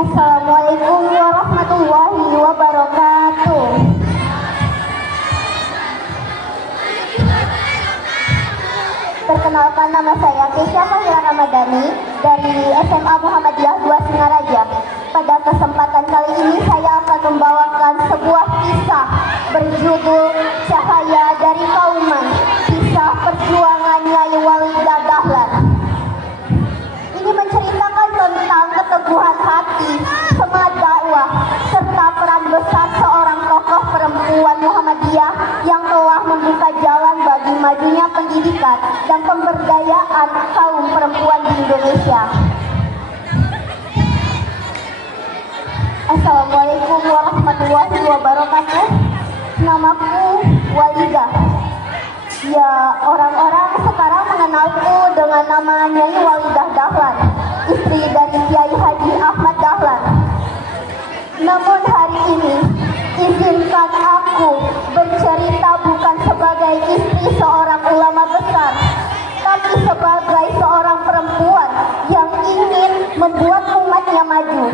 Assalamualaikum warahmatullahi wabarakatuh. Perkenalkan, nama saya Keisha Fahira Ramadhani dari SMA Muhammadiyah 2 Singaraja. Pada kesempatan kali ini saya akan membawakan sebuah kisah berjudul Cahaya dari Kauman, kisah perjuangan Nyai Walidah Dahlan. Ini menceritakan tentang keteguhan hati, semangat dakwah, serta peran besar seorang tokoh perempuan Muhammadiyah yang telah membuka jalan bagi majunya pendidikan dan pemberdayaan kaum perempuan di Indonesia. Assalamualaikum warahmatullahi wabarakatuh. Namaku Walidah. Ya, orang-orang sekarang mengenalku dengan nama Nyai Walidah Dahlan, istri dari Kiai Haji Ahmad Dahlan. Namun hari ini, izinkan aku bercerita bukan sebagai istri seorang ulama besar, tapi sebagai seorang perempuan yang ingin membuat umatnya maju.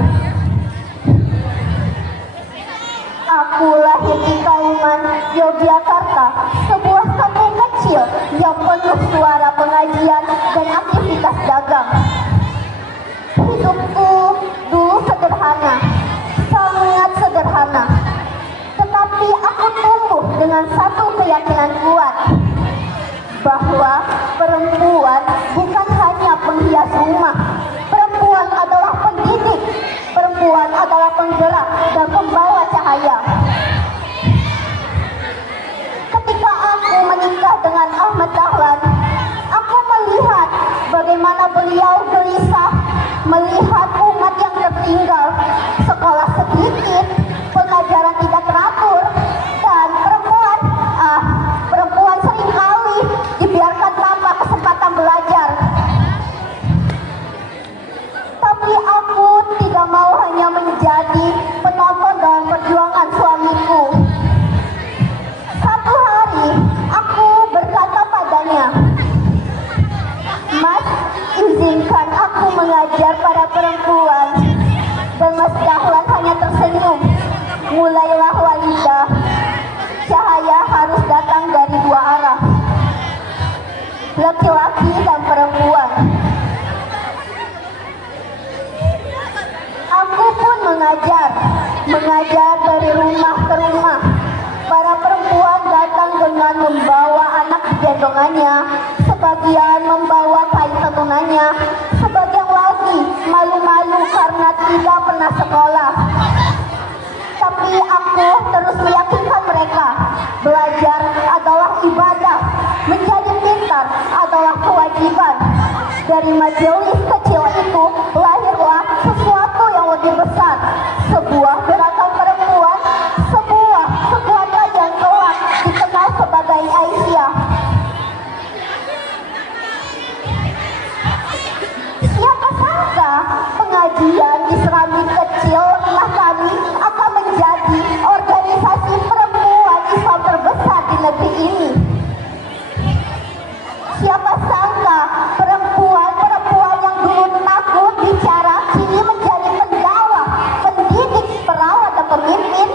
Aku lahir di Kauman, Yogyakarta, sebuah kampung kecil yang penuh suara pengajian dan aktivitas dagang. Hidupku dulu sederhana, sangat sederhana. Tetapi aku tumbuh dengan satu keyakinan kuat, bahwa perempuan bukan hanya penghias rumah. Perempuan adalah pendidik, perempuan adalah penggerak dan pembawa cahaya. Ketika aku menikah dengan Ahmad Dahlan, aku melihat bagaimana beliau gelisah melihat umat yang tertinggal, sekolah sedikit, pengajaran tidak teratur, dan perempuan seringkali dibiarkan tanpa kesempatan belajar. Tapi aku tidak mau hanya menjadi penonton dalam perjuangan suamiku. Satu hari aku berkata padanya, "Mas, izinkan aku mengajar para perempuan." Dan Mas Dahlan hanya tersenyum. Mulailah Walidah, cahaya harus datang dari dua arah, laki-laki dan perempuan. Aku pun mengajar dari rumah ke rumah. Para perempuan datang dengan membawa anak di gendongannya, sebagian membawa kain tenunannya, sebagian lagi malu-malu karena tidak pernah sekolah. Tapi aku terus meyakinkan mereka, belajar adalah ibadah, menjadi pintar adalah kewajiban. Dari majelis kecil itu lahirlah sesuatu yang lebih besar, sebuah gerakan perempuan, sebuah kekuatan yang kelak dikenal sebagai Aisyah. Siapa sangka pengajian di Serambi kecil rumah kami akan menjadi organisasi perempuan Islam terbesar di negeri ini. Siapa sangka perempuan yang dulu takut bicara kini menjadi pendakwah, pendidik, perawat dan pemimpin.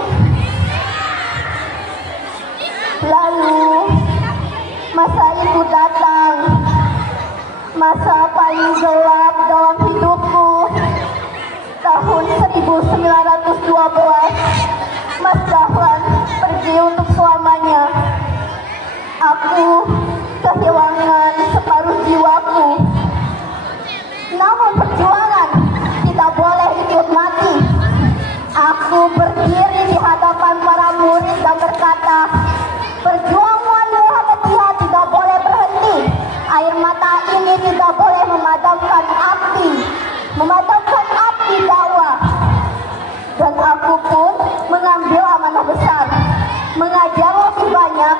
Lalu masa itu datang, masa paling gelap dalam hidupku. Tahun 1912, Mas Dahlan pergi untuk selamanya. Aku kehilangan separuh jiwaku. Namun perjuangan tidak boleh ikut mati. Aku berdiri di hadapan para murid dan berkata, perjuangan Muhammadiyah tidak boleh berhenti. Air mata ini tidak boleh memadamkan api dakwah. Dan aku pun mengambil amanah besar, mengajar lebih banyak,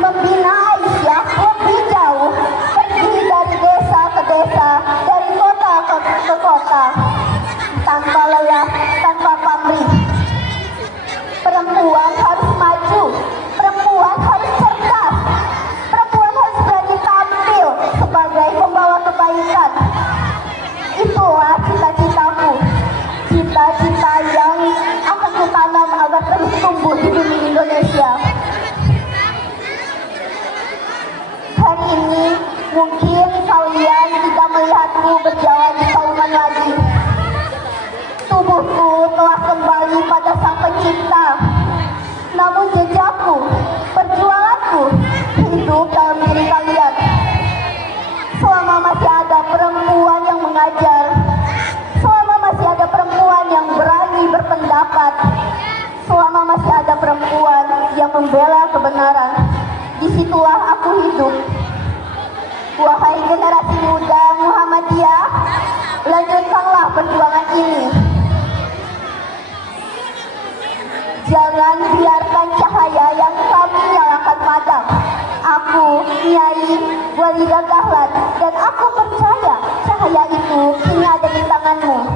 membina Aisyah lebih jauh, pergi dari desa ke desa, dari kota ke kota. cita-cita yang akan kutanam agar terus tumbuh di bumi Indonesia. Hari ini mungkin kalian tidak melihatku berjalan di Kauman lagi. Tubuhku telah kembali pada Sang Pencipta. Namun jejakku, perjuanganku hidup dalam diri kalian. Selama masih ada perempuan yang mengajar, selama masih ada perempuan yang berani berpendapat, selama masih ada perempuan yang membela kebenaran, disitulah aku hidup. Wahai generasi muda Muhammadiyah, lanjutkanlah perjuangan ini. Jangan biarkan cahaya yang kami nyalakan padam. Aku, Nyai Walidah Dahlan, dan aku percaya cahaya itu kini ada di tanganmu.